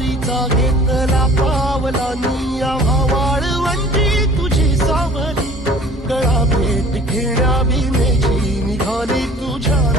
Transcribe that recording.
वारीचा घेतला पावलांनी आम्हा वाळवंटी तुझी सावली. गळा भेट घेण्या बिनेची निघाली तुझ्या